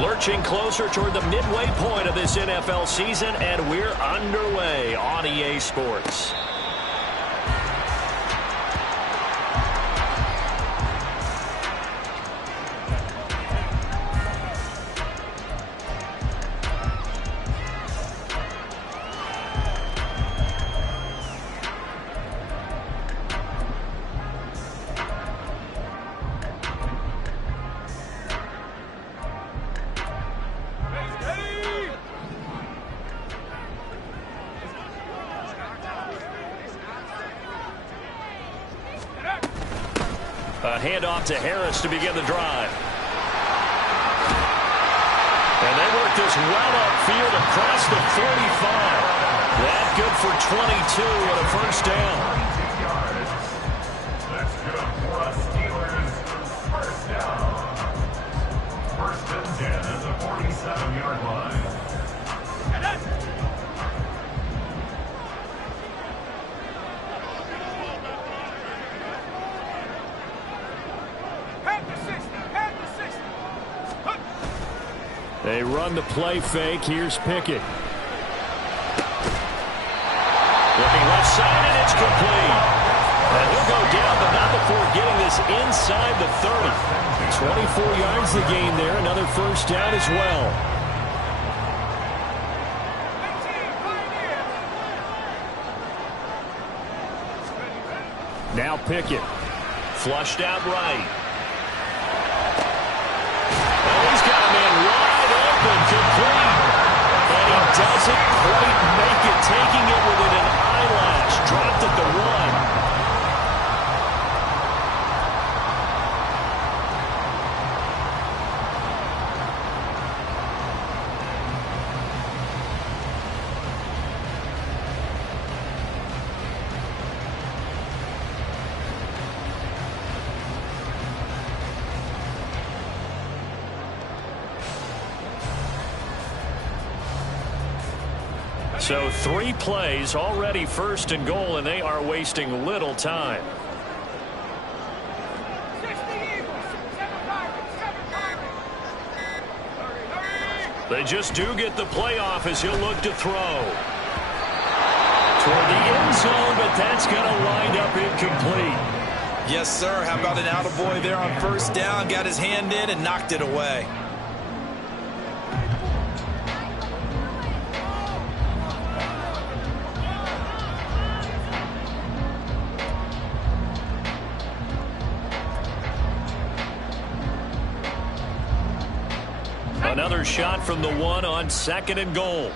Lurching closer toward the midway point of this NFL season, and we're underway on EA Sports. A handoff to Harris to begin the drive. And they work this well upfield across the 45. That good for 22 and a first down. That's good for us Steelers. First down. First and 10 at the 47-yard line. They run the play fake. Here's Pickett. Looking left side, and it's complete. And he'll go down, but not before getting this inside the 30. 24 yards the gain there. Another first down as well. Now Pickett. Flushed out right. Oh, he's got a man wide open, complete. And he doesn't quite make it, taking it within an eyelash. Dropped at the one. So 3 plays, already first and goal, and they are wasting little time. They just do get the playoff as he'll look to throw. Toward the end zone, but that's going to wind up incomplete. Yes, sir. How about an attaboy there on first down? Got his hand in and knocked it away. Another shot from the one on second and goal.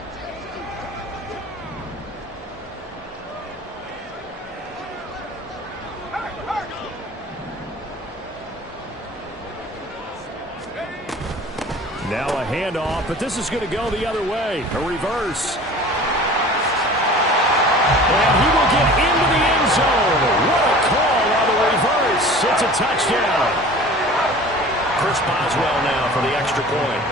Now a handoff, but this is going to go the other way. A reverse. And he will get into the end zone. What a call on the reverse. It's a touchdown. Chris Boswell now for the extra point.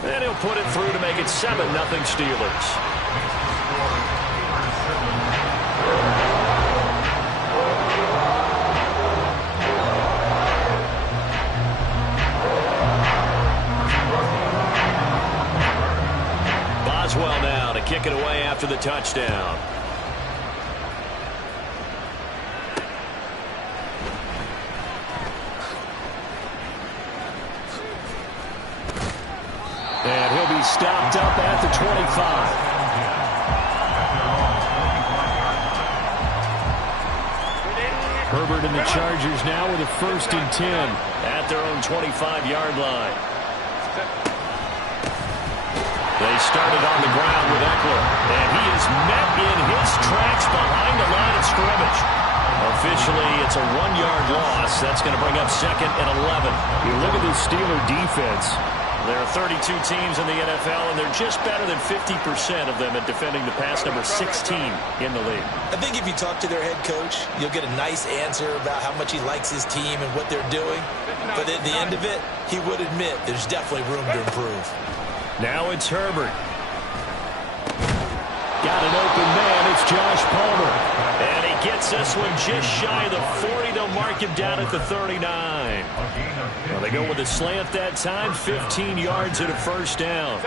And he'll put it through to make it 7-0 Steelers. Boswell now to kick it away after the touchdown. And he'll be stopped up at the 25. Herbert and the Chargers now with a 1st and 10 at their own 25-yard line. They started on the ground with Eckler, and he is met in his tracks behind the line of scrimmage. Officially, it's a 1-yard loss. That's going to bring up 2nd and 11. You look at this Steeler defense. There are 32 teams in the NFL, and they're just better than 50% of them at defending the pass, number 16 in the league. I think if you talk to their head coach, you'll get a nice answer about how much he likes his team and what they're doing. But at the end of it, he would admit there's definitely room to improve. Now it's Herbert. Got an open man. It's Josh Palmer. And he gets Gets this one just shy of the 40. They'll mark him down at the 39. Well, they go with a slant that time. 15 yards and a first down.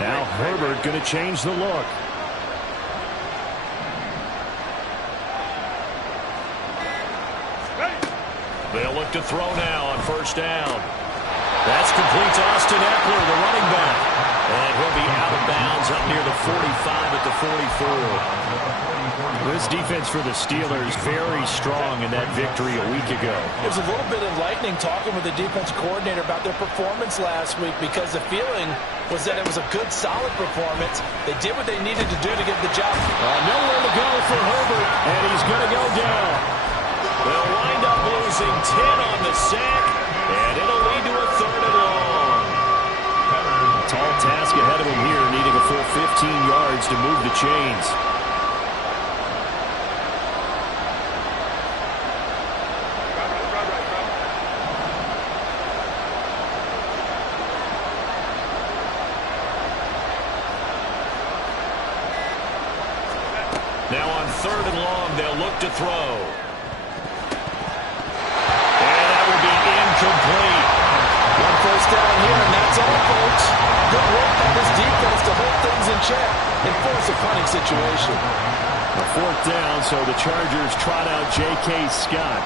Now Herbert going to change the look. They'll look to throw now on first down. That's complete to Austin Eckler, the running back. And he'll be out of bounds up near the 45 at the 44. This defense for the Steelers very strong in that victory a week ago. It was a little bit enlightening talking with the defense coordinator about their performance last week because the feeling was that it was a good, solid performance. They did what they needed to do to get the job. Nowhere to go for Herbert, and he's going to go down. They'll wind up losing 10 on the sack, and it'll lead to a third and long. Tall task ahead of him here, needing a full 15 yards to move the chains. Now on third and long, they'll look to throw. Complete. One first down here, and that's all, folks. Good work by this defense to hold things in check and force a punting situation. A fourth down, so the Chargers trot out J.K. Scott.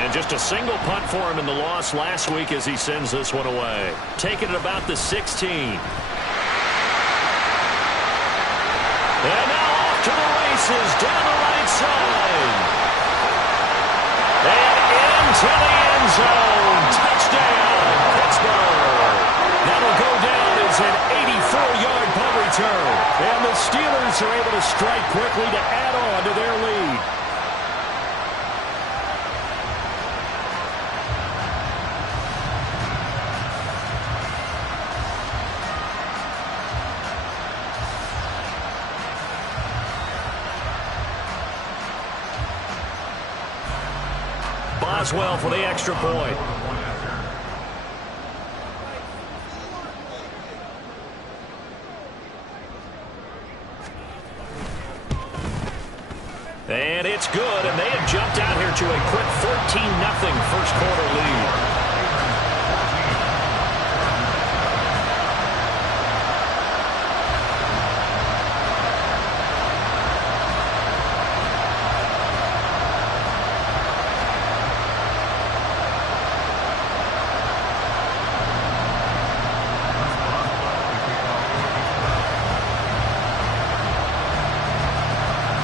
And just a single punt for him in the loss last week as he sends this one away. Taking it about the 16. And now off to the races down the right side. And into the end zone. Touchdown, Pittsburgh. That'll go down as an 84-yard punt return. And the Steelers are able to strike quickly to add on to their lead. Boswell for the extra point. And it's good, and they have jumped out here to a quick 14-0 first quarter lead.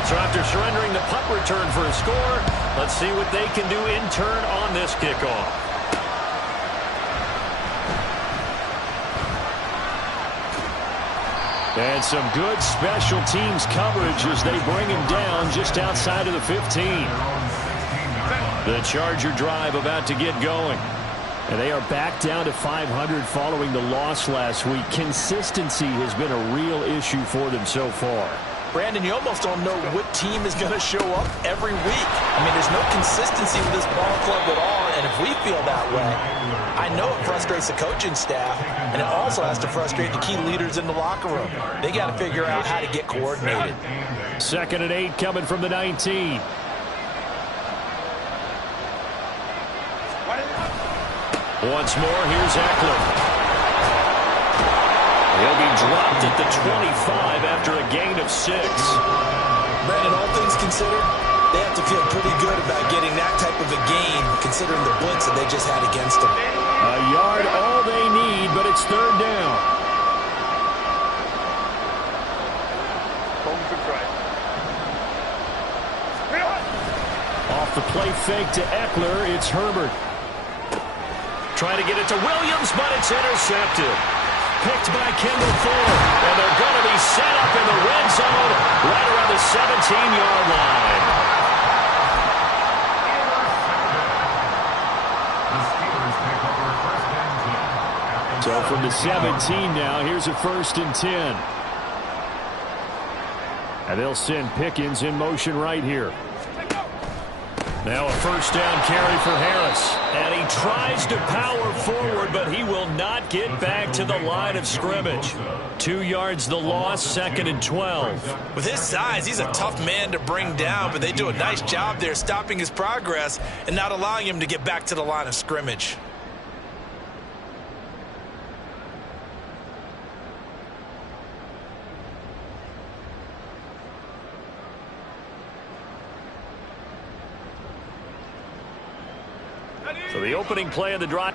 So after surrendering the punt return for a score, let's see what they can do in turn on this kickoff. And some good special teams coverage as they bring him down just outside of the 15. The Charger drive about to get going. And they are back down to 500 following the loss last week. Consistency has been a real issue for them so far. Brandon, you almost don't know what team is going to show up every week. I mean, there's no consistency with this ball club at all, and if we feel that way, I know it frustrates the coaching staff, and it also has to frustrate the key leaders in the locker room. They got to figure out how to get coordinated. 2nd and 8 coming from the 19. Once more, here's Eckler. He'll be dropped at the 25 after a gain of 6. Brandon, all things considered, they have to feel pretty good about getting that type of a gain, considering the blitz that they just had against them. A yard all they need, but it's third down. Off the play fake to Eckler, it's Herbert. Trying to get it to Williams, but it's intercepted. Picked by Kendall Ford, and they're going to be set up in the red zone right around the 17-yard line. So from the 17 now, here's a 1st and 10. And they'll send Pickens in motion right here. Now a first down carry for Harris. And he tries to power forward, but he will not get back to the line of scrimmage. 2 yards the loss, 2nd and 12. With his size, he's a tough man to bring down, but they do a nice job there stopping his progress and not allowing him to get back to the line of scrimmage. So the opening play of the drive.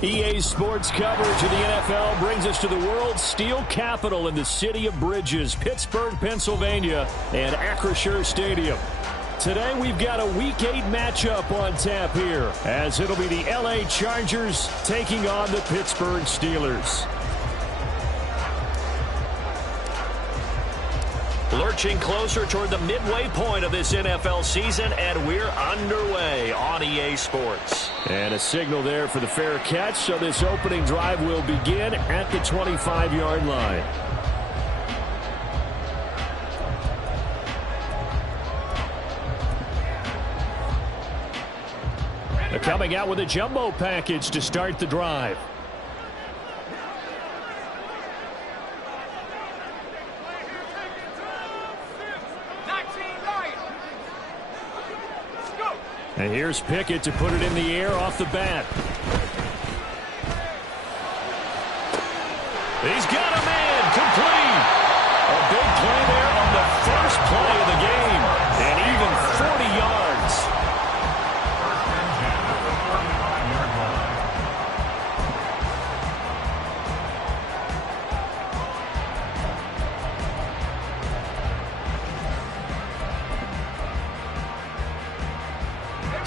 EA Sports coverage of the NFL brings us to the world's steel capital in the city of bridges, Pittsburgh, Pennsylvania, and Acrisure Stadium. Today we've got a Week 8 matchup on tap here, as it'll be the LA Chargers taking on the Pittsburgh Steelers. Lurching closer toward the midway point of this NFL season, and we're underway on EA Sports. And a signal there for the fair catch, so this opening drive will begin at the 25-yard line. They're coming out with a jumbo package to start the drive. And here's Pickett to put it in the air off the bat. He's got a man complete. A big play there on the first play of the game.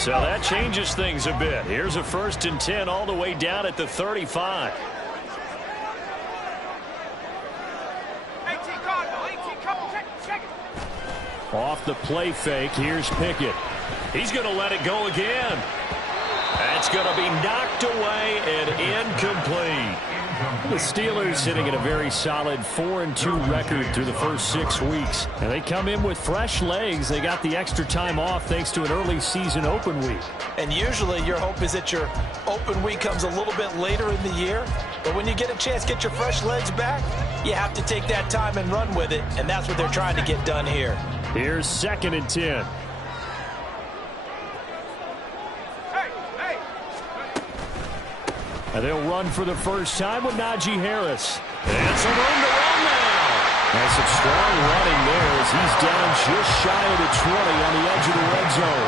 So that changes things a bit. Here's a 1st and 10 all the way down at the 35. Off the play fake, here's Pickett. He's going to let it go again. That's going to be knocked away and incomplete. The Steelers sitting at a very solid 4-2 record through the first 6 weeks. And they come in with fresh legs. They got the extra time off thanks to an early season open week. And usually your hope is that your open week comes a little bit later in the year. But when you get a chance to get your fresh legs back, you have to take that time and run with it. And that's what they're trying to get done here. Here's 2nd and 10. And they'll run for the first time with Najee Harris. And some room to run now. That's some strong running there as he's down just shy of the 20 on the edge of the red zone.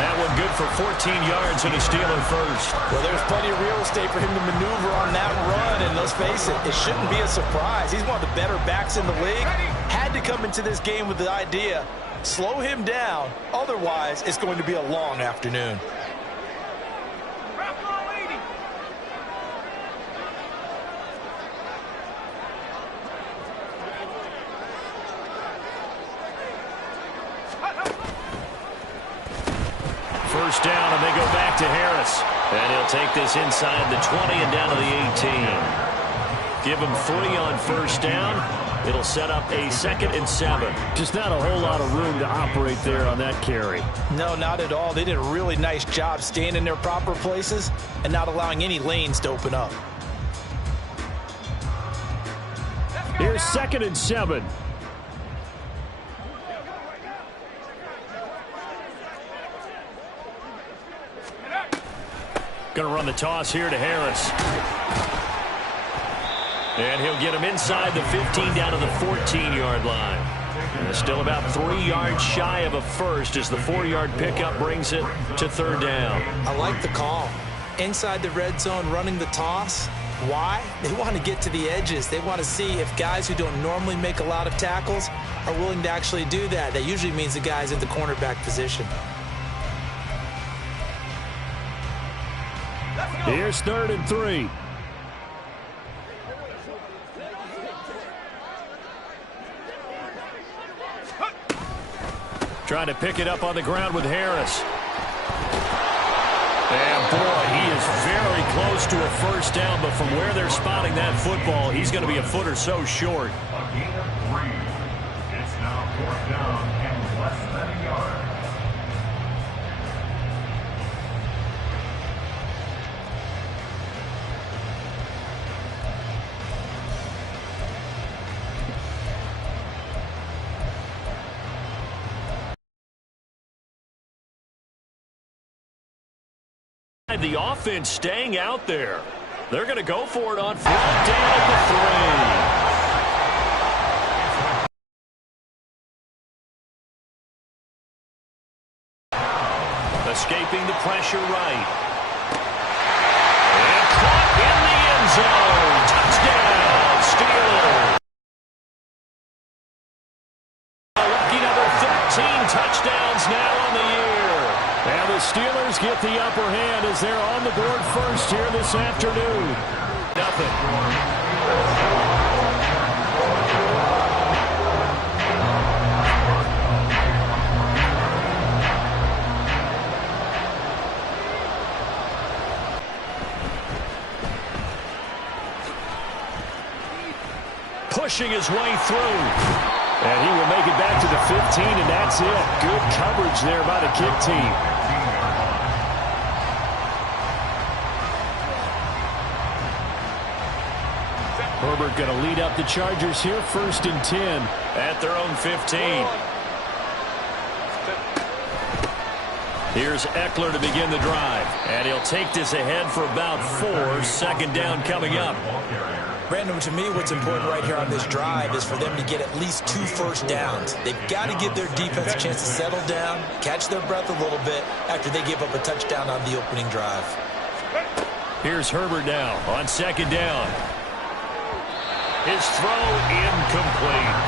That one good for 14 yards and a Steeler first. Well, there's plenty of real estate for him to maneuver on that run, and let's face it, it shouldn't be a surprise. He's one of the better backs in the league. Had to come into this game with the idea, slow him down, otherwise it's going to be a long afternoon. First down, and they go back to Harris. And he'll take this inside the 20 and down to the 18. Give him 3 on first down. It'll set up a 2nd and 7. Just not a whole lot of room to operate there on that carry. No, not at all. They did a really nice job staying in their proper places and not allowing any lanes to open up. Here's 2nd and 7. Going to run the toss here to Harris. And he'll get him inside the 15 down to the 14-yard line. And still about 3 yards shy of a first as the 4-yard pickup brings it to 3rd down. I like the call. Inside the red zone running the toss. Why? They want to get to the edges. They want to see if guys who don't normally make a lot of tackles are willing to actually do that. That usually means the guy's in the cornerback position. Here's 3rd and 3. Trying to pick it up on the ground with Harris. And boy, he is very close to a first down, but from where they're spotting that football, he's going to be a foot or so short. A gain of 3. It's now 4th down and less than a yard. The offense staying out there. They're going to go for it on 4th down at the 3. Escaping the pressure right. And caught in the end zone. Touchdown, Steelers. Lucky number 13 touchdowns now on the year. And the Steelers get the upper hand as they're on the board first here this afternoon. Nothing. Pushing his way through. And he will make it back to the 15, and that's it. Good coverage there by the kick team. Herbert going to lead up the Chargers here, 1st and 10 at their own 15. Here's Eckler to begin the drive, and he'll take this ahead for about 4. 2nd down coming up. Brandon, to me, what's important right here on this drive is for them to get at least 2 first downs. They've got to give their defense a chance to settle down, catch their breath a little bit after they give up a touchdown on the opening drive. Here's Herbert now on 2nd down. His throw incomplete.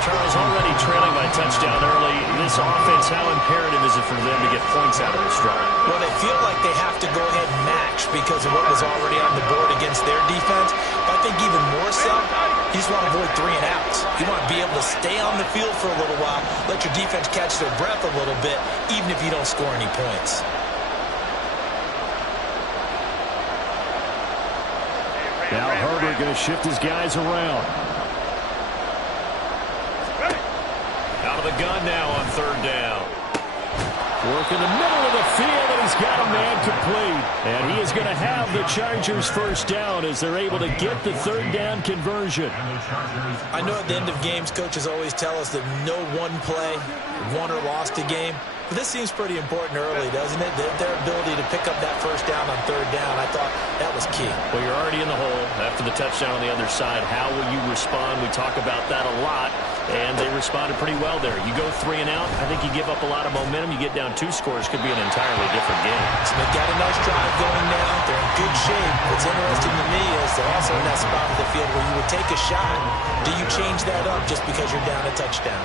Charles already trailing by touchdown early. This this offense, how imperative is it for them to get points out of this drive? Well, they feel like they have to go ahead and match because of what was already on the board against their defense. But I think even more so, you just want to avoid 3 and outs. You want to be able to stay on the field for a little while, let your defense catch their breath a little bit, even if you don't score any points. Now Herbert going to shift his guys around. Out of the gun now on 3rd down. Work in the middle of the field, and he's got a man complete. And he is going to have the Chargers 1st down as they're able to get the 3rd down conversion. I know at the end of games, coaches always tell us that no one play won or lost a game. But this seems pretty important early, doesn't it? Their ability to pick up that 1st down on 3rd down, I thought that was key. Well, you're already in the hole after the touchdown on the other side. How will you respond? We talk about that a lot, and they responded pretty well there. You go 3 and out, I think you give up a lot of momentum. You get down 2 scores, could be an entirely different game. So they've got a nice drive going now. They're in good shape. What's interesting to me is they're also in that spot of the field where you would take a shot. Do you change that up just because you're down a touchdown?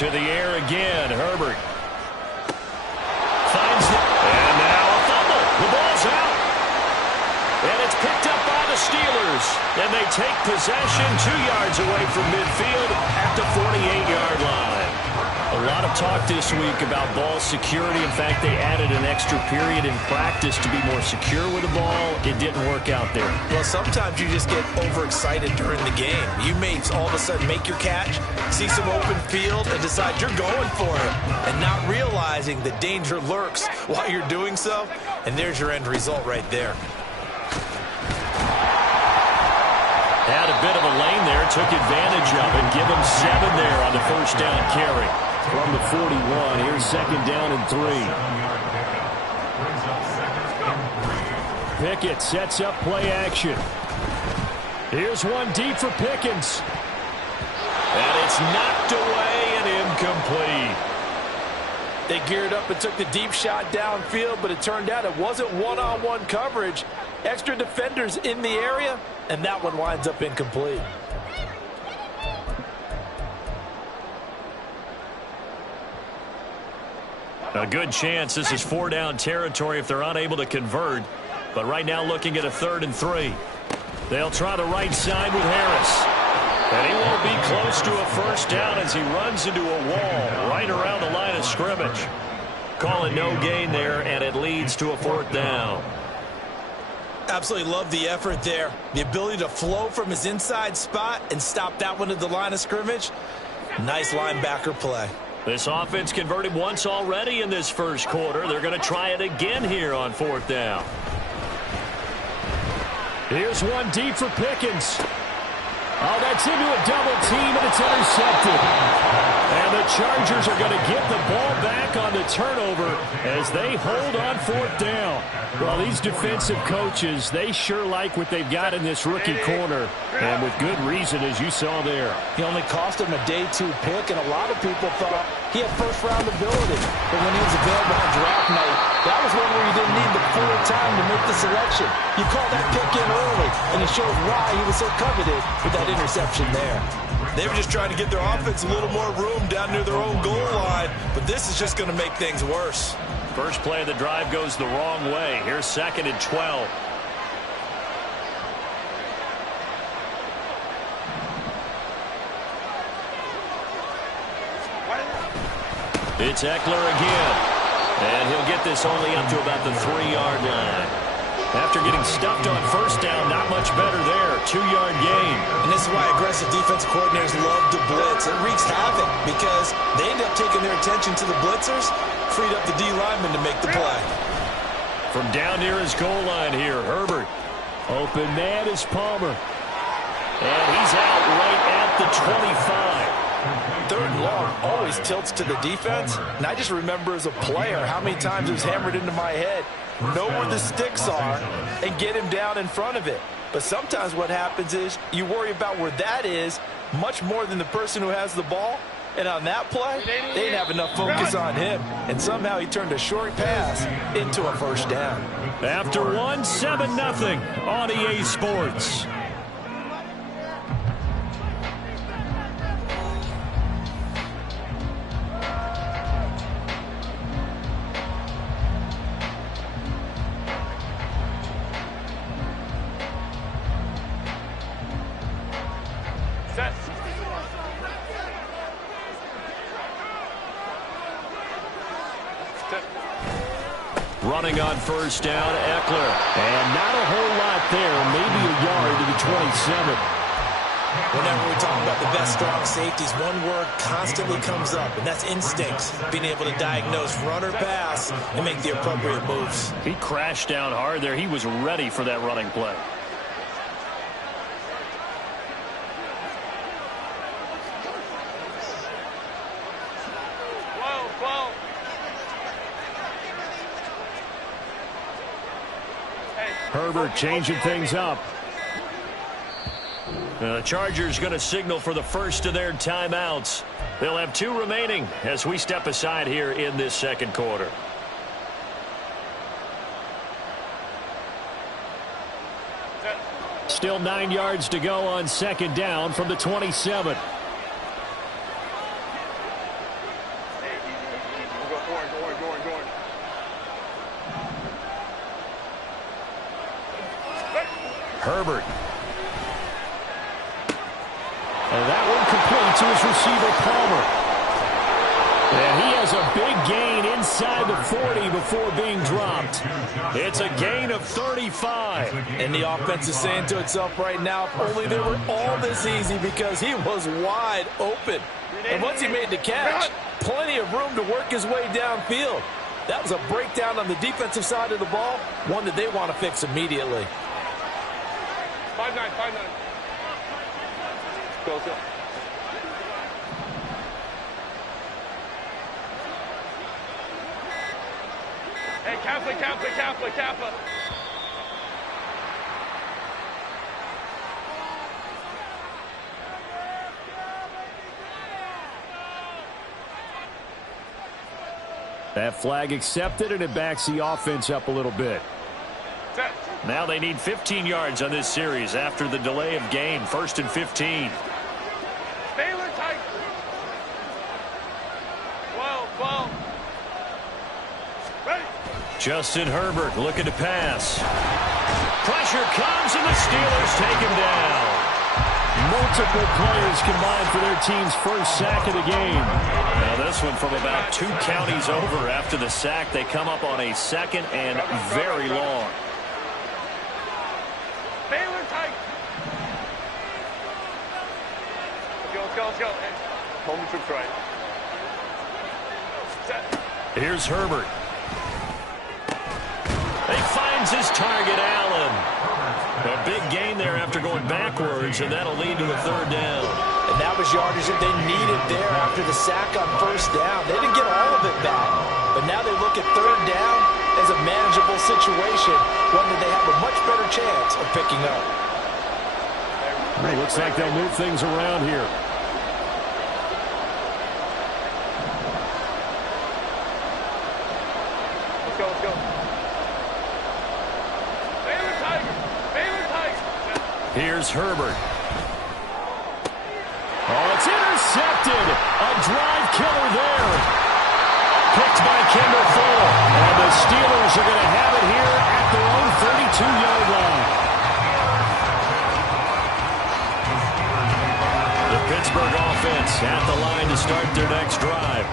To the air again, Herbert. Finds it. And now a fumble. The ball's out. And it's picked up by the Steelers. And they take possession 2 yards away from midfield at the 48-yard line. A lot of talk this week about ball security. In fact, they added an extra period in practice to be more secure with the ball. It didn't work out there. Well, sometimes you just get overexcited during the game. You may all of a sudden make your catch, see some open field, and decide you're going for it, and not realizing the danger lurks while you're doing so. And there's your end result right there. Had a bit of a lane there, took advantage of it. Give him 7 there on the 1st down carry. From the 41, here's 2nd down and 3. Pickett sets up play action. Here's one deep for Pickens. And it's knocked away and incomplete. They geared up and took the deep shot downfield, but it turned out it wasn't one-on-one coverage. Extra defenders in the area, and that one winds up incomplete. A good chance this is 4-down territory if they're unable to convert. But right now looking at a 3rd and 3. They'll try the right side with Harris. And he won't be close to a 1st down as he runs into a wall right around the line of scrimmage. Call it no gain there, and it leads to a 4th down. Absolutely love the effort there. The ability to flow from his inside spot and stop that one at the line of scrimmage. Nice linebacker play. This offense converted once already in this 1st quarter. They're going to try it again here on 4th down. Here's one deep for Pickens. Oh, that's into a double team, and it's intercepted. And the Chargers are going to get the ball back on the turnover as they hold on 4th down. Well, these defensive coaches, they sure like what they've got in this rookie corner, and with good reason, as you saw there. He only cost him a day 2 pick, and a lot of people thought he had 1st-round ability. But when he was available on draft night, that was one where you didn't need the full time to make the selection. You called that pick in early, and it showed why he was so coveted with that interception there. They were just trying to get their offense a little more room down near their own goal line, but this is just going to make things worse. First play of the drive goes the wrong way. Here's 2nd and 12. It's Eckler again. And he'll get this only up to about the 3-yard line. After getting stuffed on 1st down, not much better there. 2-yard gain. And this is why aggressive defensive coordinators love to blitz. It wreaks havoc because they end up taking their attention to the blitzers, freed up the D lineman to make the play. From down near his goal line here, Herbert. Open man is Palmer. And he's out right at the 25. 3rd and long always tilts to the defense. And I just remember as a player how many times it was hammered into my head. Know where the sticks are and get him down in front of it. But sometimes what happens is you worry about where that is much more than the person who has the ball. And on that play, they didn't have enough focus on him. And somehow he turned a short pass into a first down. After one, 7-0 on EA Sports. Running on first down, Eckler. And not a whole lot there, maybe a yard to the 27. Whenever we talk about the best strong safeties, one word constantly comes up, and that's instincts. Being able to diagnose run or pass and make the appropriate moves. He crashed down hard there. He was ready for that running play. Herbert changing things up. The Chargers going to signal for the first of their timeouts. They'll have 2 remaining as we step aside here in this second quarter. Still 9 yards to go on second down from the 27. Herbert. And that one complete to his receiver, Palmer. And he has a big gain inside the 40 before being dropped. It's a gain of 35. And the offense is saying to itself right now, if only they were all this easy, because he was wide open. And once he made the catch, plenty of room to work his way downfield. That was a breakdown on the defensive side of the ball, one that they want to fix immediately. 5-9, 5-9. Go. Hey, Kappa. That flag accepted, and it backs the offense up a little bit. Set. Now they need 15 yards on this series after the delay of game. 1st and 15. Baylor tight. 12. Ready. Justin Herbert looking to pass. Pressure comes, and the Steelers take him down. Multiple players combined for their team's first sack of the game. Now this one from about 2 counties over. After the sack, they come up on a 2nd and very long. Baylor tight. Let's go. Hey. Home troops right. Set. Here's Herbert. He finds his target, Allen. A big gain there after going backwards, and that'll lead to a 3rd down. And that was yardage that they needed there after the sack on first down. They didn't get all of it back, but now they look at 3rd down as a manageable situation, one that they have a much better chance of picking up. It looks like they'll move things around here. Let's go. Baylor Tiger. Here's Herbert. Oh, it's intercepted. A drive killer there. Picked by Kendall Fuller. And the Steelers are going to have it here at their own 32-yard line. The Pittsburgh offense at the line to start their next drive.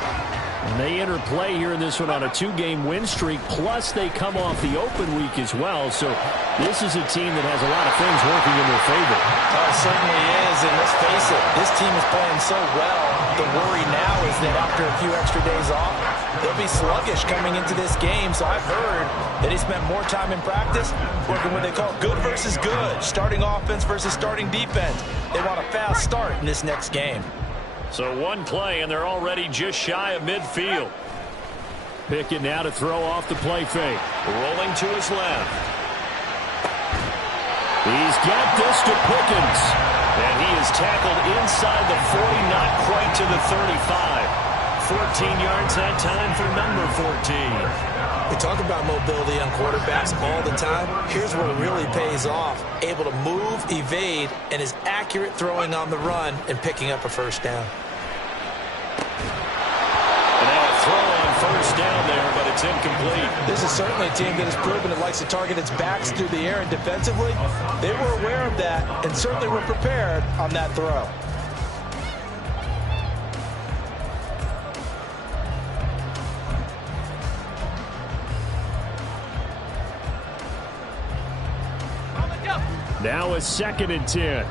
And they enter play here in this one on a 2-game win streak, plus they come off the open week as well. So this is a team that has a lot of things working in their favor. Oh, it certainly is, and let's face it, this team is playing so well. The worry now is that after a few extra days off, they'll be sluggish coming into this game. So I've heard that he spent more time in practice working what they call good versus good, starting offense versus starting defense. They want a fast start in this next game. So one play, and they're already just shy of midfield. Pickett now to throw off the play fake. Rolling to his left. He's got this to Pickens. And he is tackled inside the 40, not quite to the 35. 14 yards that time for number 14. We talk about mobility on quarterbacks all the time. Here's where it really pays off. Able to move, evade, and is accurate throwing on the run and picking up a first down. And now a throw on first down there, but it's incomplete. This is certainly a team that has proven it likes to target its backs through the air, and defensively, they were aware of that and certainly were prepared on that throw. Now a 2nd and 10.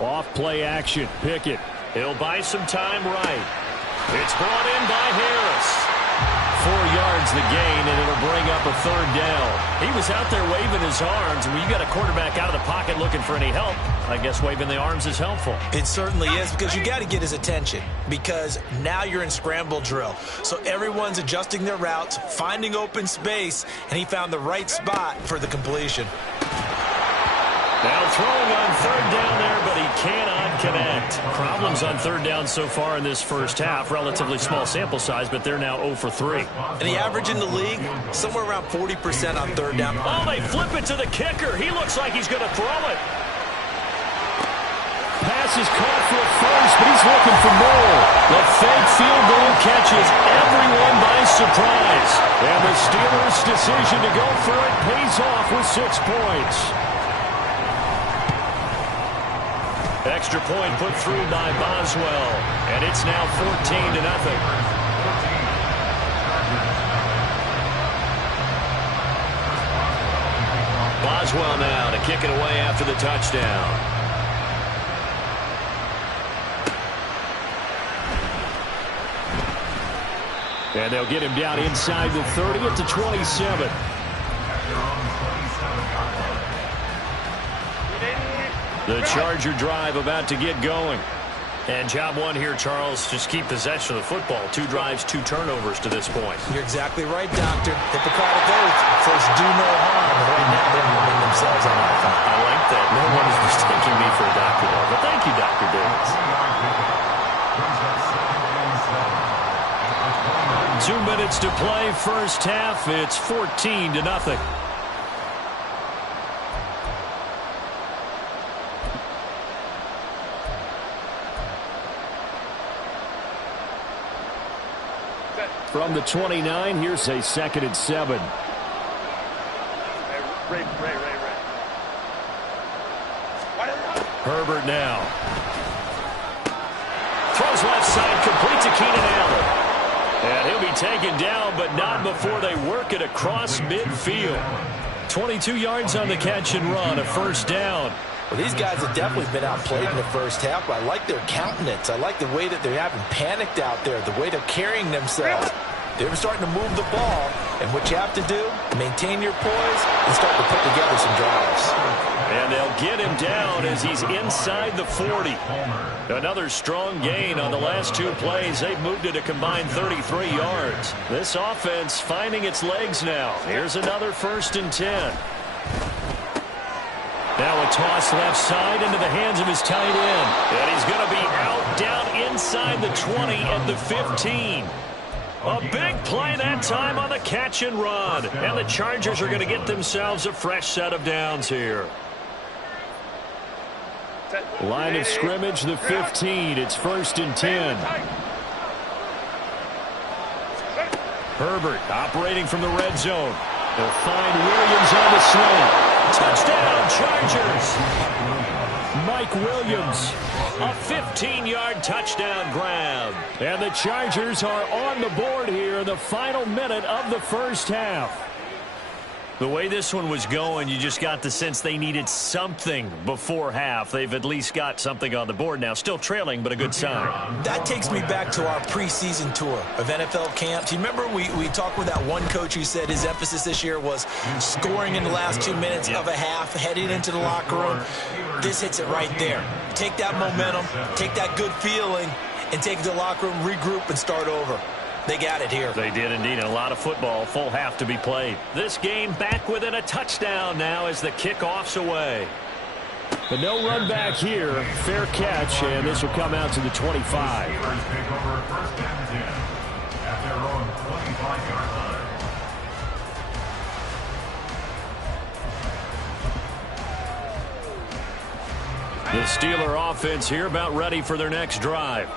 Off play action. Pickett. He'll buy some time right. It's brought in by Harris. 4 yards the gain, and it'll bring up a 3rd down. He was out there waving his arms. When you got a quarterback out of the pocket looking for any help, I guess waving the arms is helpful. It certainly is, because you got to get his attention, because now you're in scramble drill. So everyone's adjusting their routes, finding open space, and he found the right spot for the completion. Now throwing on 3rd down there, but he cannot connect. Problems on 3rd down so far in this first half. Relatively small sample size, but they're now 0 for 3. And the average in the league, somewhere around 40% on 3rd down. Oh, they flip it to the kicker. He looks like he's going to throw it. Pass is caught for a first, but he's looking for more. The fake field goal catches everyone by surprise. And the Steelers' decision to go for it pays off with 6 points. Extra point put through by Boswell, and it's now 14-0. Boswell now to kick it away after the touchdown. And they'll get him down inside the 30 at the 27. The Charger drive about to get going. And job one here, Charles, just keep possession of the football. 2 drives, 2 turnovers to this point. You're exactly right, Doctor. Hippocratic oath. First, do no harm. And right now, they're harming themselves on offense. I like that. No one is mistaking me for a doctor, though. But thank you, Dr. Davis. 2 minutes to play, first half. It's 14-0. From the 29, here's a 2nd and 7. Ray. Herbert now. Throws left side, complete to Keenan Allen. And he'll be taken down, but not before they work it across midfield. 22 yards on the catch and run, a first down. Well, these guys have definitely been outplayed in the first half, but I like their countenance. I like the way that they haven't panicked out there, the way they're carrying themselves. They're starting to move the ball, and what you have to do, maintain your poise and start to put together some drives. And they'll get him down as he's inside the 40. Another strong gain on the last 2 plays. They've moved it a combined 33 yards. This offense finding its legs now. Here's another 1st and 10. Now a toss left side into the hands of his tight end. And he's going to be out down inside the 20 at the 15. A big play that time on the catch and run. And the Chargers are going to get themselves a fresh set of downs here. Line of scrimmage, the 15. It's 1st and 10. Herbert operating from the red zone. They'll find Williams on the slant. Touchdown, Chargers. Mike Williams, a 15-yard touchdown grab. And the Chargers are on the board here in the final minute of the first half. The way this one was going, you just got the sense they needed something before half. They've at least got something on the board now. Still trailing, but a good sign. That takes me back to our preseason tour of NFL camps. You remember we talked with that one coach who said his emphasis this year was scoring in the last 2 minutes of a half, heading into the locker room. This hits it right there. Take that momentum, take that good feeling, and take it to the locker room, regroup, and start over. They got it here. They did indeed, and a lot of football, full half to be played. This game back within a touchdown now as the kickoff's away. But no run back here. Fair catch, and this will come out to the 25. The Steeler offense here about ready for their next drive.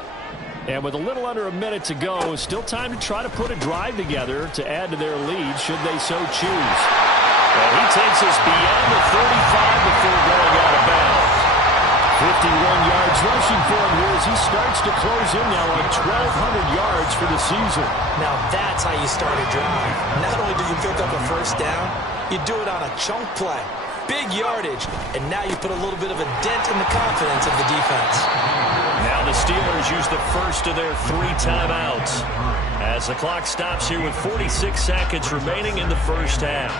And with a little under a minute to go, still time to try to put a drive together to add to their lead should they so choose. And he takes us beyond the 35 before going out of bounds. 51 yards rushing for him here as he starts to close in now on 1,200 yards for the season. Now that's how you start a drive. Not only do you pick up a first down, you do it on a chunk play. Big yardage, and now you put a little bit of a dent in the confidence of the defense. Now the Steelers use the first of their 3 timeouts as the clock stops here with 46 seconds remaining in the first half.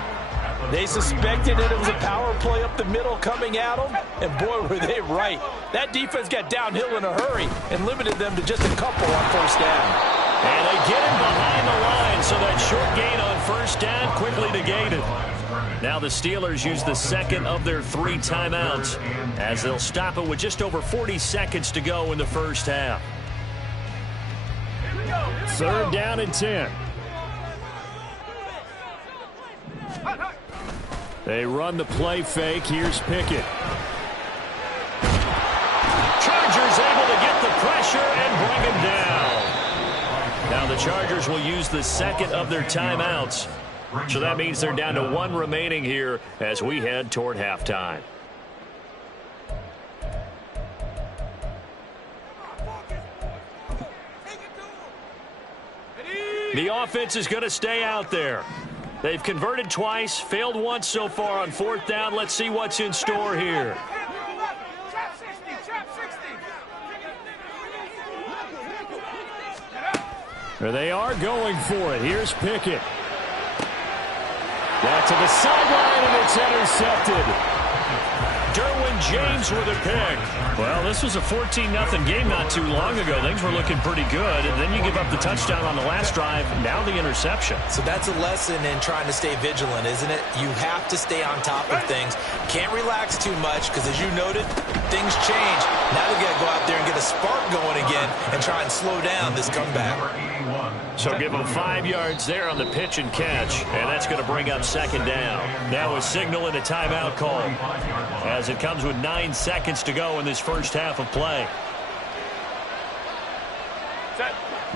They suspected it was a power play up the middle coming at them, and boy, were they right. That defense got downhill in a hurry and limited them to just a couple on first down. And they get him behind the line, so that short gain on first down quickly negated. Now the Steelers use the second of their 3 timeouts as they'll stop it with just over 40 seconds to go in the first half. 3rd down and 10. They run the play fake. Here's Pickett. Chargers able to get the pressure and bring him down. Now the Chargers will use the second of their timeouts. So that means they're down to 1 remaining here as we head toward halftime. The offense is going to stay out there. They've converted twice, failed once so far on 4th down. Let's see what's in store here. There they are going for it. Here's Pickett. Back to the sideline, and it's intercepted. Derwin James with a pick. Well, this was a 14-0 game not too long ago. Things were looking pretty good, and then you give up the touchdown on the last drive. Now the interception. So that's a lesson in trying to stay vigilant, isn't it? You have to stay on top of things. Can't relax too much because, as you noted, things change. Now they've got to go out there and get a spark going again and try and slow down this comeback. So give them 5 yards there on the pitch and catch, and that's going to bring up 2nd down. Now a signal and a timeout call as it comes with 9 seconds to go in this first half of play.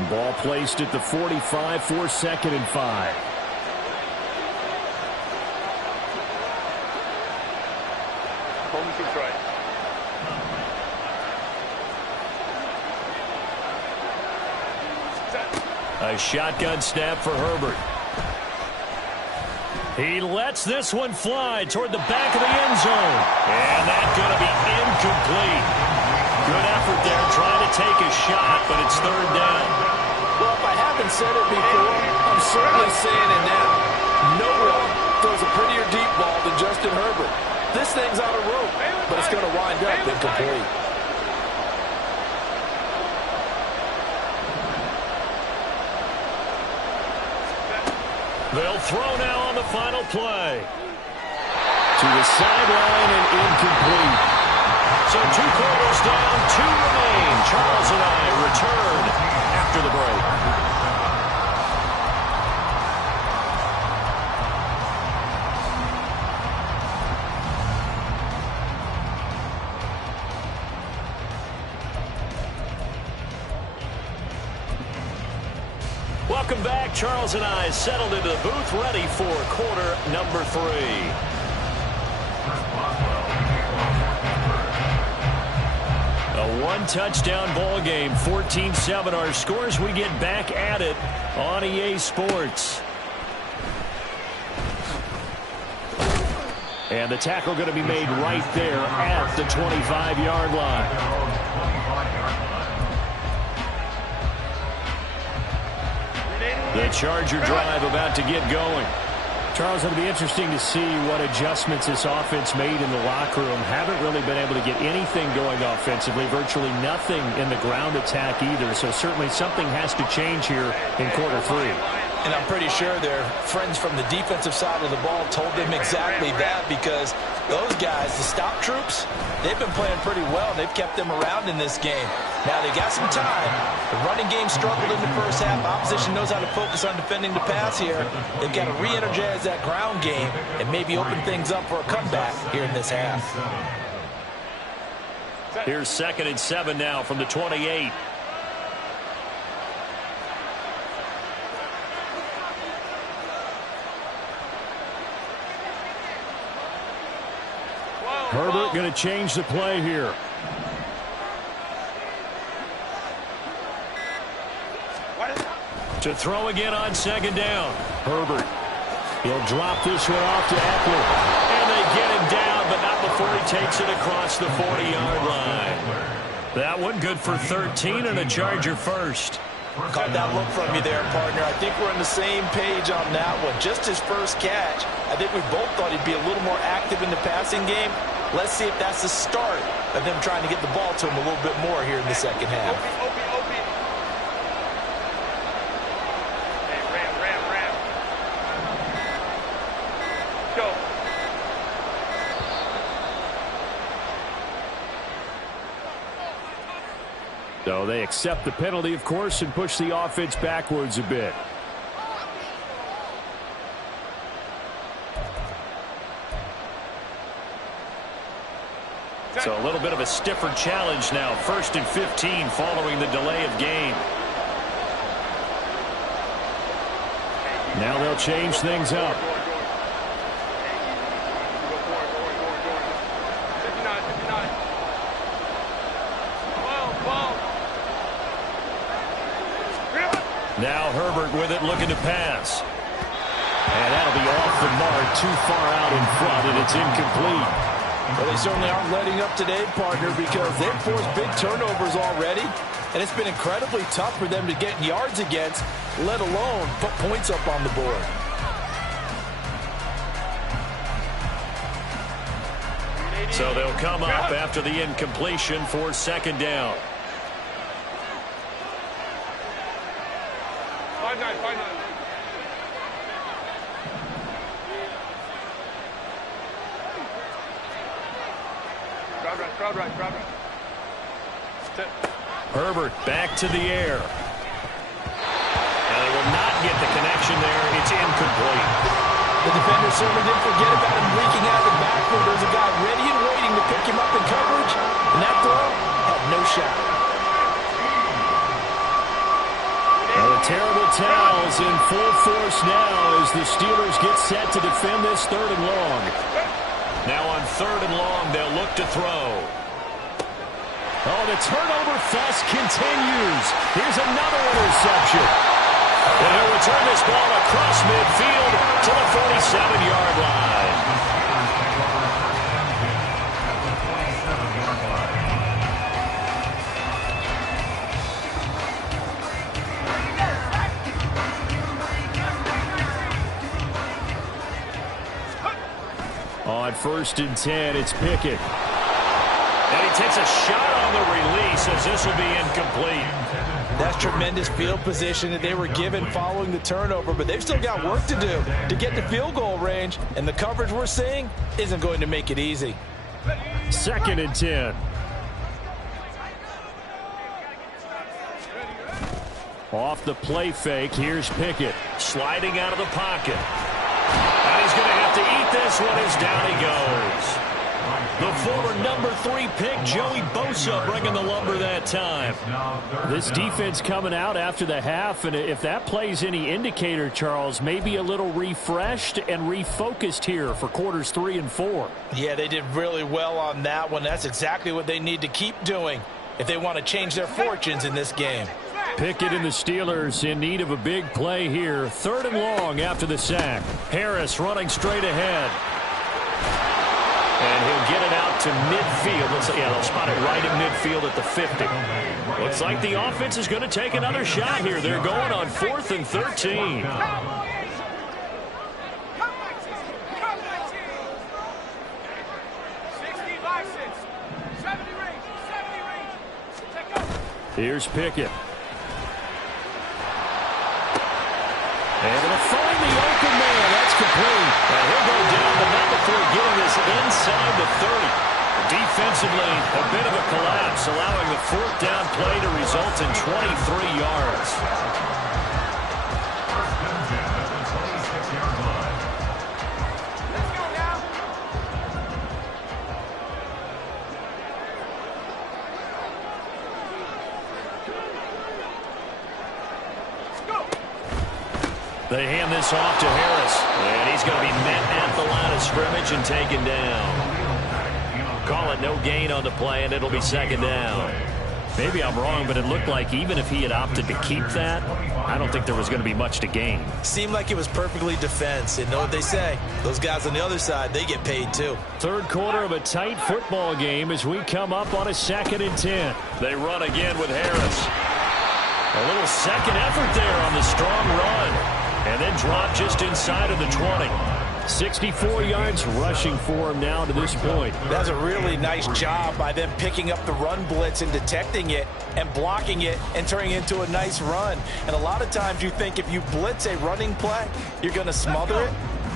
Ball placed at the 45 for 2nd and 5. Home to try. A shotgun snap for Herbert. He lets this one fly toward the back of the end zone. And that's going to be incomplete. Good effort there trying to take a shot, but it's 3rd down. Well, if I haven't said it before, I'm certainly saying it now. No one throws a prettier deep ball than Justin Herbert. This thing's on a rope, but it's going to wind up incomplete. They'll throw now on the final play. To the sideline and incomplete. So 2 quarters down, 2 remain. Charles and I return after the break. Welcome back. Charles and I settled into the booth, ready for quarter number 3. A 1-touchdown ball game, 14-7 our scores. We get back at it on EA Sports. And the tackle going to be made right there at the 25-yard line. The Charger drive about to get going. Charles, it'll be interesting to see what adjustments this offense made in the locker room. Haven't really been able to get anything going offensively, virtually nothing in the ground attack either. So certainly something has to change here in quarter 3. And I'm pretty sure their friends from the defensive side of the ball told them exactly that, because those guys, the stop troops, they've been playing pretty well. They've kept them around in this game. Now, they got some time. The running game struggled in the first half. Opposition knows how to focus on defending the pass here. They've got to re-energize that ground game and maybe open things up for a comeback here in this half. Here's 2nd and 7 now from the 28. Herbert going to change the play here. To throw again on 2nd down. Herbert. He'll drop this one off to Eckler. And they get him down, but not before he takes it across the 40-yard line. That one good for 13 and a Charger first. Caught that look from you there, partner. I think we're on the same page on that one. Just his first catch. I think we both thought he'd be a little more active in the passing game. Let's see if that's the start of them trying to get the ball to him a little bit more here in the second half. Go. So they accept the penalty, of course, and push the offense backwards a bit. So a little bit of a stiffer challenge now. 1st and 15 following the delay of game. Now they'll change things up. Now Herbert with it, looking to pass. And that'll be off the mark, too far out in front, and it's incomplete. Well, they certainly aren't letting up today, partner, because they've forced big turnovers already, and it's been incredibly tough for them to get yards against, let alone put points up on the board. So they'll come up after the incompletion for 2nd down. 5-9. Crowd right. Herbert back to the air. And they will not get the connection there. It's incomplete. The defender certainly didn't forget about him leaking out of the backfield. There's a guy ready and waiting to pick him up in coverage, and that throw had no shot. Now the terrible towels in full force now as the Steelers get set to defend this 3rd and long. Now on 3rd and long, they'll look to throw. Oh, the turnover fest continues. Here's another interception. And he'll return this ball across midfield to the 47-yard line. On 1st and 10, it's Pickett. And he takes a shot on the release as this will be incomplete. That's tremendous field position that they were given following the turnover, but they've still got work to do to get to field goal range, and the coverage we're seeing isn't going to make it easy. 2nd and 10. Off the play fake, here's Pickett. Sliding out of the pocket. And he's going to have to eat this one as down he goes. The former number 3 pick, Joey Bosa, bringing the lumber that time. This defense coming out after the half, and if that plays any indicator, Charles, maybe a little refreshed and refocused here for quarters 3 and 4. Yeah, they did really well on that one. That's exactly what they need to keep doing if they want to change their fortunes in this game. Pickett and the Steelers in need of a big play here. 3rd and long after the sack. Harris running straight ahead. And he'll get it out to midfield. They'll spot it right at midfield at the 50. Looks like the offense is going to take another shot here. They're going on 4th and 13. Here's Pickett. And it'll find the open man. That's complete. And he'll go down, but not before getting this inside the 30. Defensively, a bit of a collapse, allowing the 4th down play to result in 23 yards. They hand this off to Harris, and he's going to be met at the line of scrimmage and taken down. Call it no gain on the play, and it'll be 2nd down. Maybe I'm wrong, but it looked like even if he had opted to keep that, I don't think there was going to be much to gain. Seemed like it was perfectly defense. And know what they say? Those guys on the other side, they get paid too. 3rd quarter of a tight football game as we come up on a 2nd and 10. They run again with Harris. A little second effort there on the strong run. And then drop just inside of the 20. 64 yards rushing for him now to this point. That's a really nice job by them picking up the run blitz and detecting it and blocking it and turning it into a nice run. And a lot of times you think if you blitz a running play, you're going to smother it.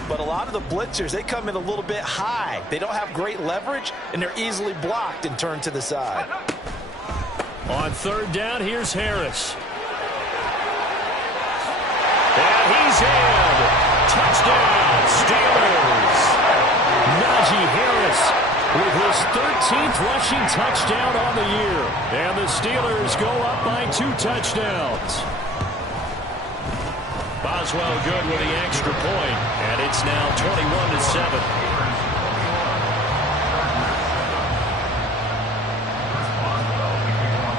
But a lot of the blitzers, they come in a little bit high. They don't have great leverage, and they're easily blocked and turned to the side. On 3rd down, here's Harris. And he's in. Touchdown, Steelers. Najee Harris with his 13th rushing touchdown on the year. And the Steelers go up by 2 touchdowns. Boswell good with the extra point, and it's now 21-7.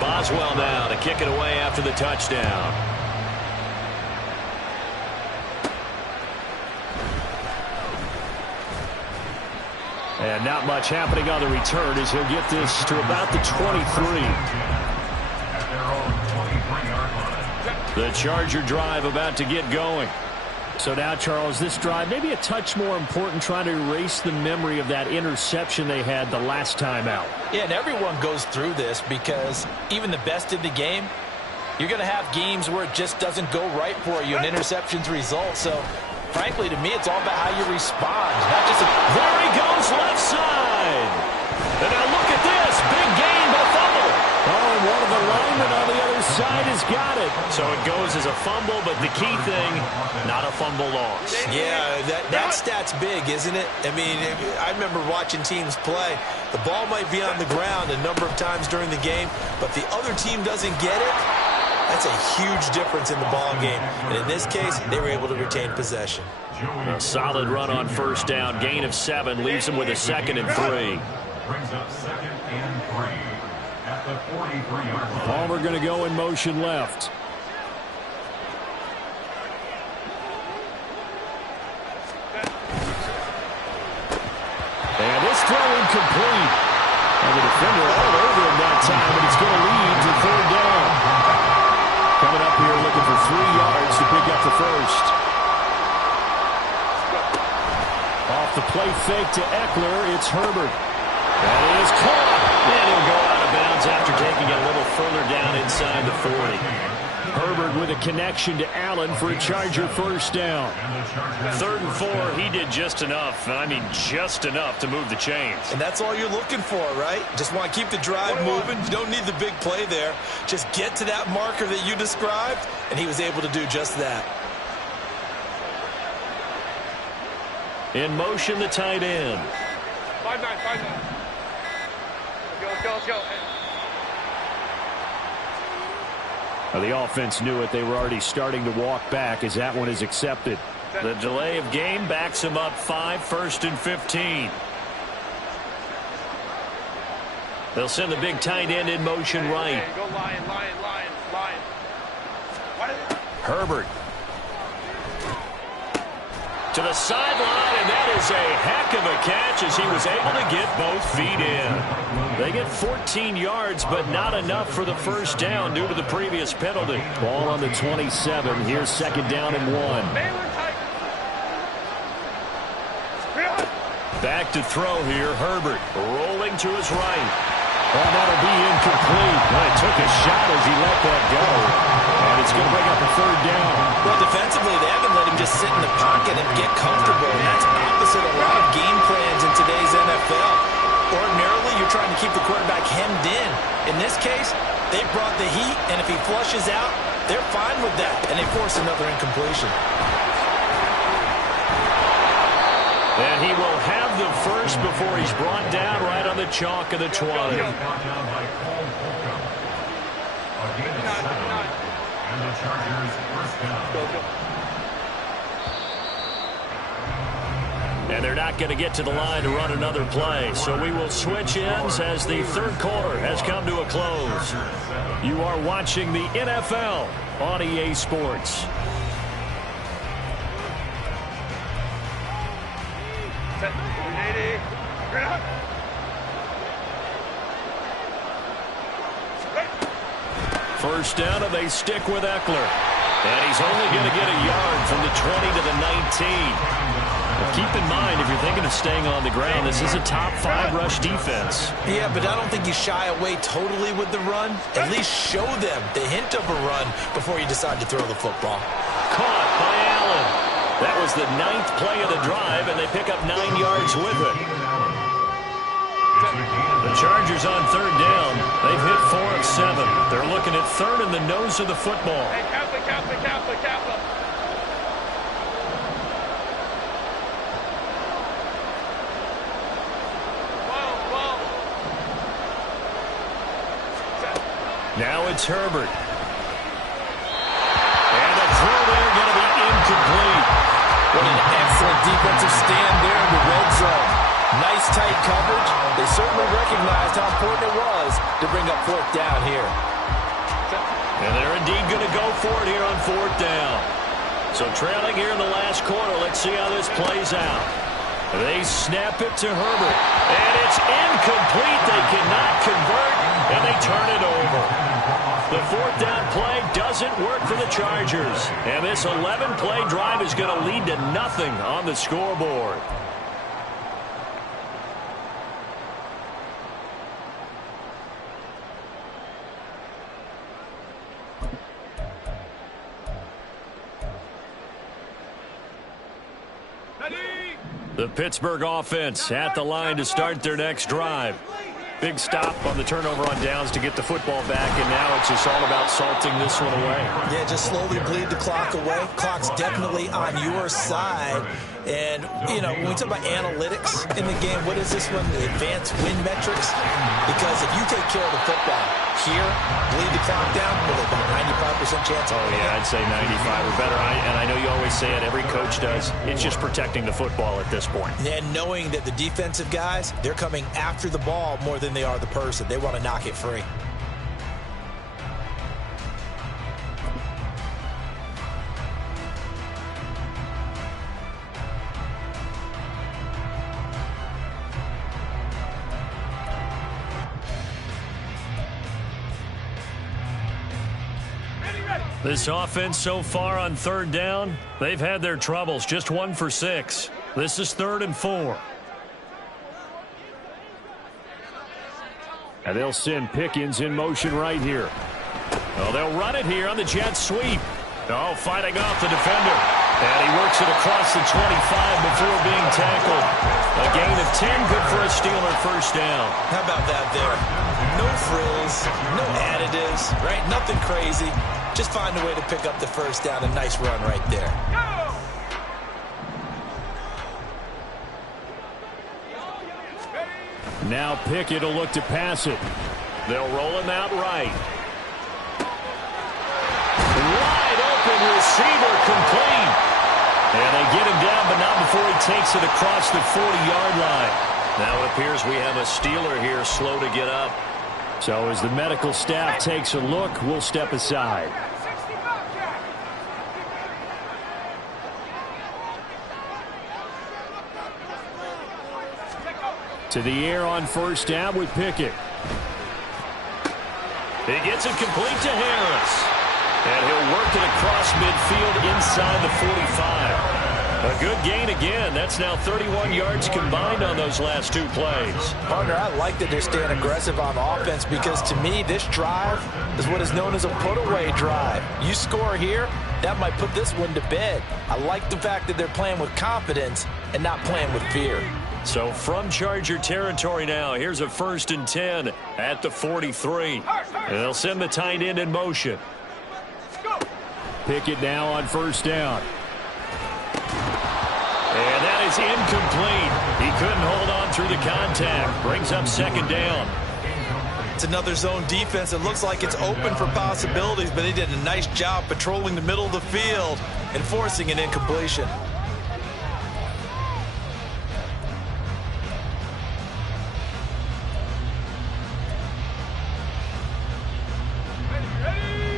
Boswell now to kick it away after the touchdown. And not much happening on the return as he'll get this to about the 23. The Charger drive about to get going. So now, Charles, this drive maybe a touch more important, trying to erase the memory of that interception they had the last time out. Yeah, and everyone goes through this because even the best in the game, you're going to have games where it just doesn't go right for you and interceptions result. So, frankly, to me, it's all about how you respond. Not just there he goes, left side. And now look at this. Big gain, but a fumble. Oh, and one of the linemen on the other side has got it. So it goes as a fumble, but the key thing, not a fumble loss. Yeah, that stat's big, isn't it? I mean, I remember watching teams play. The ball might be on the ground a number of times during the game, but the other team doesn't get it. That's a huge difference in the ball game. And in this case, they were able to retain possession. A solid run on 1st down. Gain of 7 leaves them with a 2nd and 3. Brings up 2nd and 3 at the 43-yard line. Palmer going to go in motion left. And this throw incomplete. And the defender all over him that time, but it's going to lead to 3rd down. Coming up here looking for 3 yards to pick up the 1st. Off the play fake to Eckler, it's Herbert. That is caught. And he'll go out of bounds after taking it a little further down inside the 40. Herbert with a connection to Allen for a Charger 1st down. 3rd and 4, he did just enough. I mean, just enough to move the chains. And that's all you're looking for, right? Just want to keep the drive moving. You don't need the big play there. Just get to that marker that you described, and he was able to do just that. In motion, the tight end. 5-9, 5-9. Let's go. Well, the offense knew it. They were already starting to walk back as that one is accepted. The delay of game backs him up 5, 1st and 15. They'll send the big tight end in motion right. Go Lion. Herbert. To the sideline, and that was a heck of a catch as he was able to get both feet in. They get 14 yards, but not enough for the first down due to the previous penalty. Ball on the 27. Here's second down and 1. Back to throw here. Herbert rolling to his right. Oh, that'll be incomplete. Well, it took a shot as he let that go. And it's going to bring up a third down. Well, defensively, they haven't let him just sit in the pocket and get comfortable. And that's opposite a lot of game plans in today's NFL. Ordinarily, you're trying to keep the quarterback hemmed in. In this case, they brought the heat, and if he flushes out, they're fine with that. And they force another incompletion. And he will have the first before he's brought down right on the chalk of the 20. And they're not going to get to the line to run another play. So we will switch ends as the third quarter has come to a close. You are watching the NFL on EA Sports. First down, and they stick with Eckler. And he's only going to get a yard from the 20 to the 19. Well, keep in mind, if you're thinking of staying on the ground, this is a top 5 rush defense. Yeah, but I don't think you shy away totally with the run. At least show them the hint of a run before you decide to throw the football. Caught by Allen. That was the 9th play of the drive, and they pick up 9 yards with it. The Chargers on third down. They've hit 4 of 7. They're looking at third in the nose of the football. Hey, Kappa. Now it's Herbert. And the throw there going to be incomplete. What an excellent defensive stand there in the red zone. Nice tight coverage. They certainly recognized how important it was to bring up fourth down here. And they're indeed going to go for it here on fourth down. So trailing here in the last quarter, let's see how this plays out. They snap it to Herbert. And it's incomplete. They cannot convert, and they turn it over. The fourth down play doesn't work for the Chargers. And this 11-play drive is going to lead to nothing on the scoreboard. The Pittsburgh offense at the line to start their next drive. Big stop on the turnover on downs to get the football back, and now it's just all about salting this one away. Yeah, just slowly bleed the clock away. Clock's definitely on your side. And, you know, when we talk about analytics in the game, what is this one? The advanced win metrics? Because if you take care of the football here, bleed the clock down, well, about 95% chance. Oh, yeah, I'd say 95 or better. And I know you always say it, every coach does. It's just protecting the football at this point. And knowing that the defensive guys, they're coming after the ball more than they are the person. They want to knock it free. This offense so far on third down, they've had their troubles. Just 1 for 6. This is 3rd and 4. And they'll send Pickens in motion right here. Oh, they'll run it here on the jet sweep. Oh, fighting off the defender. And he works it across the 25 before being tackled. A gain of 10, good for a Steeler first down. How about that there? No frills, no additives, right? Nothing crazy. Just find a way to pick up the first down. A nice run right there. Now Pickett will look to pass it. They'll roll him out right. Wide open receiver, complete. And they get him down, but not before he takes it across the 40-yard line. Now it appears we have a Steeler here slow to get up. So as the medical staff takes a look, we'll step aside. To the air on first down with Pickett. He gets it complete to Harris. And he'll work it across midfield inside the 45. A good gain again. That's now 31 yards combined on those last two plays. Partner, I like that they're staying aggressive on offense because to me, this drive is what is known as a put-away drive. You score here, that might put this one to bed. I like the fact that they're playing with confidence and not playing with fear. So from Charger territory now, here's a 1st and 10 at the 43. And they'll send the tight end in motion. Pickett now on first down. And that is incomplete. He couldn't hold on through the contact. Brings up 2nd down. It's another zone defense. It looks like it's open for possibilities, but they did a nice job patrolling the middle of the field and forcing an incompletion.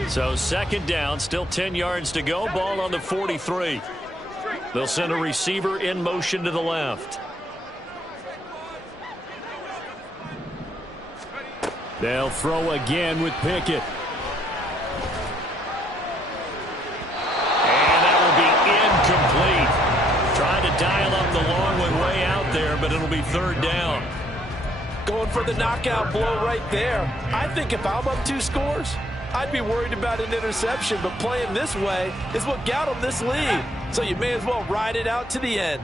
So 2nd down, still 10 yards to go. Ball on the 43. They'll send a receiver in motion to the left. They'll throw again with Pickett. And that will be incomplete. Trying to dial up the long one way out there, but it'll be 3rd down. Going for the knockout blow right there. I think if I'm up 2 scores, I'd be worried about an interception, but playing this way is what got them this lead. So you may as well ride it out to the end.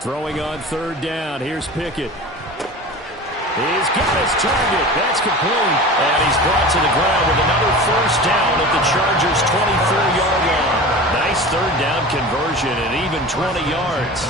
Throwing on 3rd down. Here's Pickett. He's got his target. That's complete. And he's brought to the ground with another 1st down at the Chargers' 24-yard line. Nice 3rd down conversion and even 20 yards.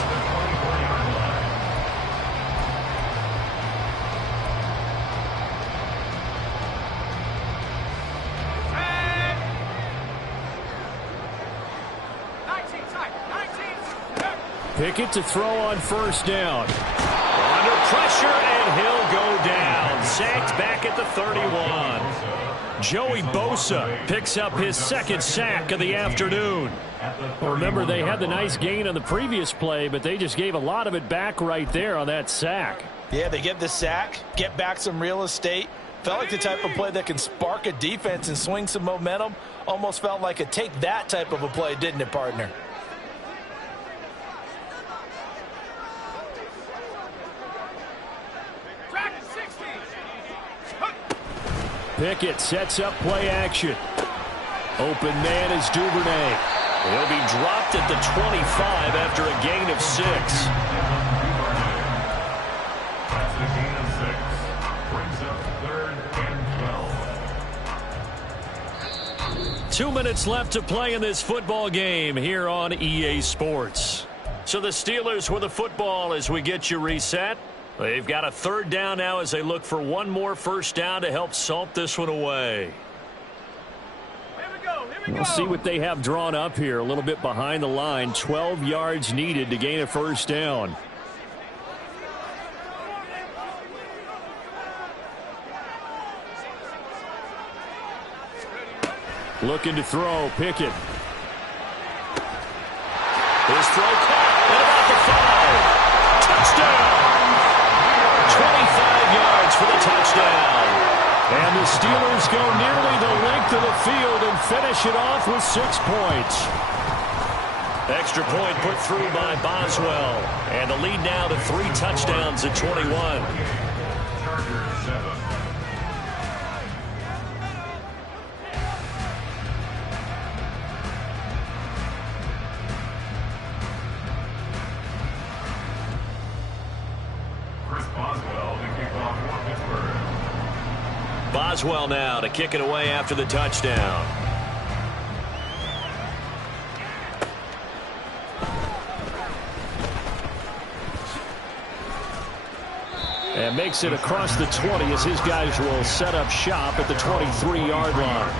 Pickett to throw on first down. Under pressure, and he'll go down. Sacked back at the 31. Joey Bosa picks up his 2nd sack of the afternoon. Well, remember, they had the nice gain on the previous play, but they just gave a lot of it back right there on that sack. Yeah, they get the sack, get back some real estate. Felt like the type of play that can spark a defense and swing some momentum. Almost felt like a take that type of a play, didn't it, partner? Pickett sets up play action. Open man is Duvernay. He'll be dropped at the 25 after a gain of 6. That's a gain of 6. Brings up 3rd and 12. 2 minutes left to play in this football game here on EA Sports. So the Steelers with the football as we get you reset. They've got a 3rd down now as they look for one more 1st down to help salt this one away. We'll see what they have drawn up here. A little bit behind the line. 12 yards needed to gain a 1st down. Looking to throw. Pickett. His throw caught at about the 5. Touchdown. 25 yards for the touchdown. And the Steelers go nearly the length of the field and finish it off with 6 points. Extra point put through by Boswell. And the lead now to 3 touchdowns at 21. Chargers 7. Boswell now to kick it away after the touchdown. And makes it across the 20 as his guys will set up shop at the 23-yard line.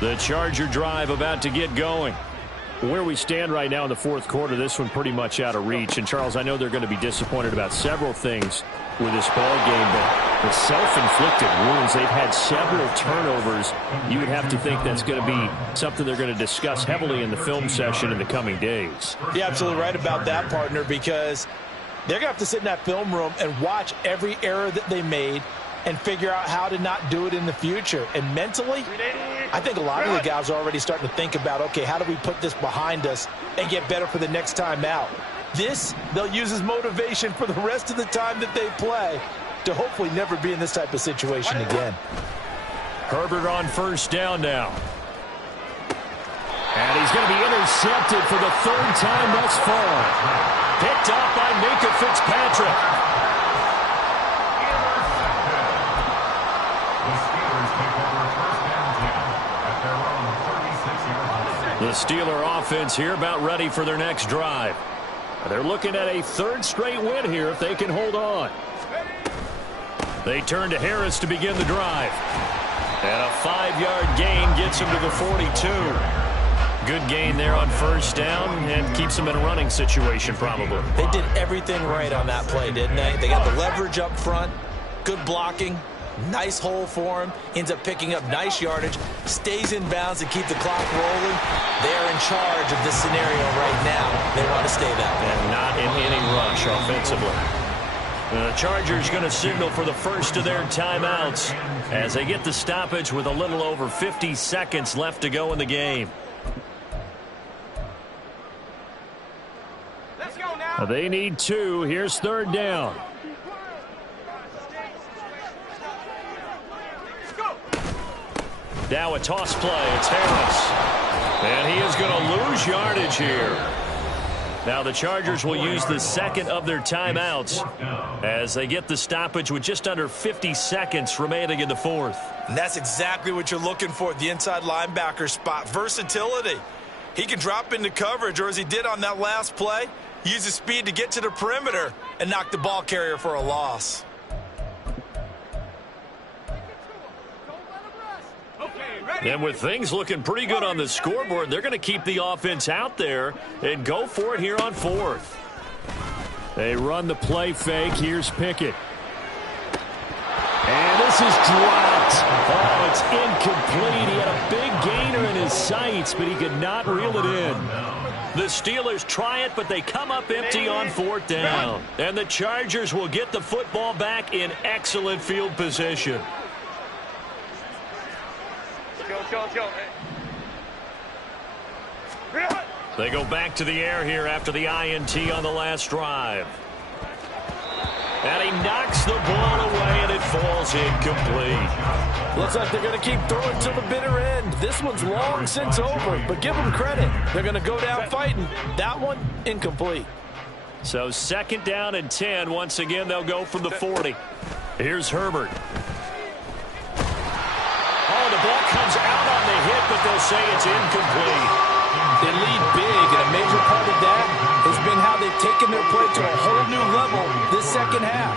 The Charger drive about to get going. Where we stand right now in the 4th quarter, this one pretty much out of reach. And, Charles, I know they're going to be disappointed about several things with this ball game, but The self-inflicted wounds, they've had several turnovers. You would have to think that's going to be something they're going to discuss heavily in the film session in the coming days. You're absolutely right about that, partner, because they're going to have to sit in that film room and watch every error that they made and figure out how to not do it in the future. And mentally, I think a lot of the guys are already starting to think about, okay, how do we put this behind us and get better for the next time out? This, they'll use as motivation for the rest of the time that they play to hopefully never be in this type of situation again. Herbert on first down now. And he's going to be intercepted for the third time thus far. Picked up by Minka Fitzpatrick. The Steeler offense here about ready for their next drive. They're looking at a third straight win here if they can hold on. They turn to Harris to begin the drive. And a 5-yard gain gets him to the 42. Good gain there on first down and keeps them in a running situation probably. They did everything right on that play, didn't they? They got the leverage up front, good blocking, nice hole for him, ends up picking up nice yardage, stays in bounds and keep the clock rolling. They're in charge of this scenario right now. They want to stay that way. And not in any rush offensively. The Chargers going to signal for the first of their timeouts as they get the stoppage with a little over 50 seconds left to go in the game. Let's go now. They need 2. Here's third down. Now a toss play. It's Harris. And he is going to lose yardage here. Now the Chargers will use the second of their timeouts as they get the stoppage with just under 50 seconds remaining in the fourth. And that's exactly what you're looking for at the inside linebacker spot. Versatility. He can drop into coverage, or as he did on that last play, use his speed to get to the perimeter and knock the ball carrier for a loss. And with things looking pretty good on the scoreboard, they're going to keep the offense out there and go for it here on fourth. They run the play fake. Here's Pickett. And this is dropped. Oh, it's incomplete. He had a big gainer in his sights, but he could not reel it in. The Steelers try it, but they come up empty on fourth down. And the Chargers will get the football back in excellent field position. Let's go. They go back to the air here after the INT on the last drive. And he knocks the ball away, and it falls incomplete. Looks like they're going to keep throwing to the bitter end. This one's long since over, but give them credit. They're going to go down fighting. That one, incomplete. So second down and 10. Once again, they'll go from the 40. Here's Herbert. Oh, the ball comes out on the hit, but they'll say it's incomplete. They lead big, and a major part of that has been how they've taken their play to a whole new level this second half.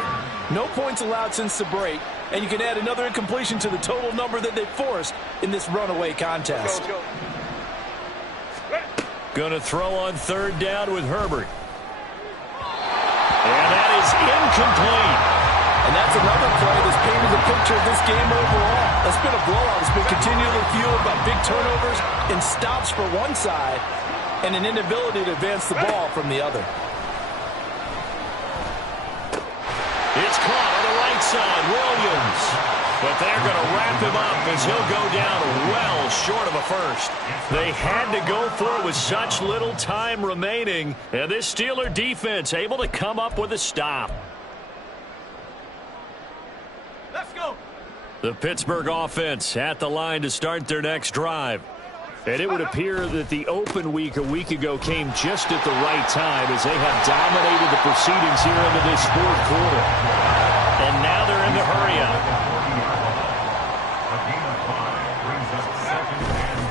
No points allowed since the break, and you can add another incompletion to the total number that they forced in this runaway contest. Going to throw on third down with Herbert. And that is incomplete. And that's another play that's painted the picture of this game overall. It's been a blowout. It's been continually fueled by big turnovers and stops for one side and an inability to advance the ball from the other. It's caught on the right side, Williams. But they're going to wrap him up as he'll go down well short of a first. They had to go for it with such little time remaining. And this Steeler defense able to come up with a stop. Let's go. The Pittsburgh offense at the line to start their next drive. And it would appear that the open week a week ago came just at the right time as they have dominated the proceedings here into this fourth quarter. And now they're in the hurry up. A gain of 5 brings up second and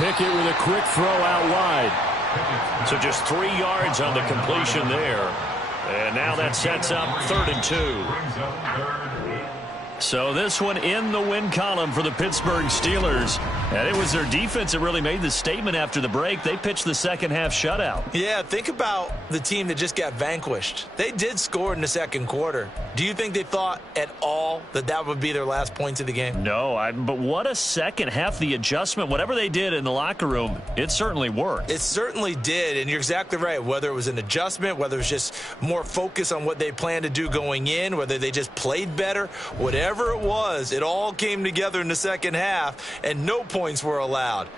5. Pickett with a quick throw out wide. So just 3 yards on the completion there. And now that sets up 3rd and 2. Brings up 3rd. So this one in the win column for the Pittsburgh Steelers. And it was their defense that really made the statement after the break. They pitched the second-half shutout. Yeah, think about the team that just got vanquished. They did score in the second quarter. Do you think they thought at all that that would be their last points of the game? No, but what a second half. The adjustment, whatever they did in the locker room, it certainly worked. It certainly did, and you're exactly right. Whether it was an adjustment, whether it was just more focus on what they planned to do going in, whether they just played better, whatever it was, it all came together in the second half, and no points were allowed.